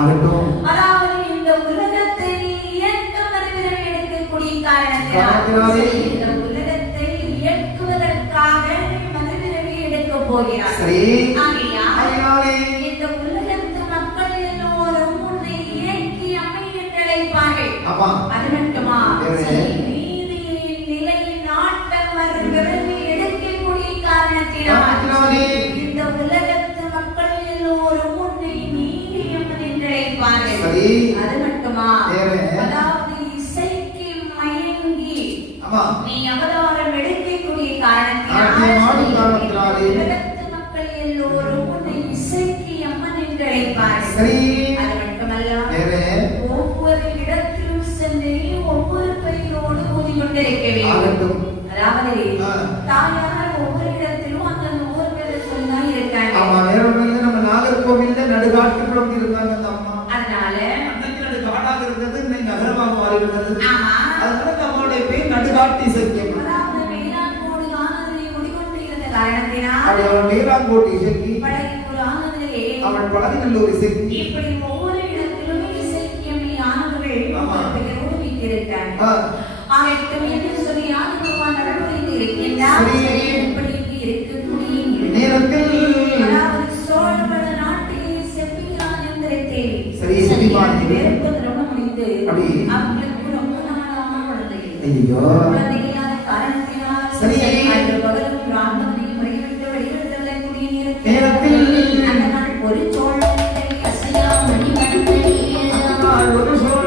ஆகட்டும். அதாவது இந்த உலகத்தை இயக்க மறுபிறவி எடுக்கக்கூடிய காரணத்தினாலே இந்த உலகத்தை இயக்குவதற்காக மறுபிறவி எடுக்க போகிறார். சரி. ஆகையால் இந்த உலகத்து மக்கள் எல்லோரும் உன்னை இயக்கி அம்மை என்று அழைப்பார்கள். அது மட்டுமா நீதியின் நிலை நாட்ட மறுபிறவி எடுக்கக்கூடிய காரணத்தினாலே இந்த உலகத்து மக்கள் எல்லோரும் உன்னை நீதியம்மன் என்று அழைப்பார்கள். அது மட்டுமா அதாவது இசைக்கு மயங்கி நீ அவதாரம் எடுக்கக்கூடிய காரணத்தினாலே உலகத்து மக்கள் எல்லோரும் உன்னை இசைக்கு அம்மன் என்று அழைப்பார்கள். அது மட்டுமல்ல ஒவ்வொரு இடத்திலும் சென்று ஒவ்வொரு பெயரோடு ஊதிக்கொண்டிருக்க வேண்டும். அதாவது தாயார் ஒவ்வொரு இடத்திலும் அந்த ஒவ்வொரு பேரை சொல்லிதான் இருக்காங்க. நம்ம நாகர்கோவில்ல நடுகாட்டுக்குள்ள இருந்தாங்க அந்த அம்மா. அதனால அன்னைக்கு நடுகாடாக இருந்தது, இன்னைக்கு நகரமாக மாறி இருந்தது. அதனால நம்மளுடைய பேர் நடுகாட்டு இசைக்கு. அதாவது மேலாங்கோடு ஆனதிலே குடிகொண்டு இருந்த காரணத்தினால் அவள் மேலாங்கோட்டு இசைக்கு, பழகிக்குள் ஆனதிலே அவள் பழகிநல்லூர் இசைக்கு, இப்படி ஒவ்வொரு இடத்திலும் இசைக்கியமை ஆனவர்கள் பெயரோடு வீட்டிருக்காங்க. ஆகட்டும் என்று சொல்லி ஆனந்தமான நடவடிக்கை இருக்கின்றார். இப்படி இருக்கக்கூடிய நேரத்தில் சோழவள நாட்டிலே செப்பியான் எந்திரத்தை முடிந்து அவங்களுக்கு ரொம்ப நாளாக குழந்தைகளான காரணத்தினால் பகலும் பிராந்தனை முறைவிட்டு வழிபடுத்தக்கூடிய நேரத்தில் அந்த நாள் ஒரு சோழ அசையா மணி ஒரு சோழ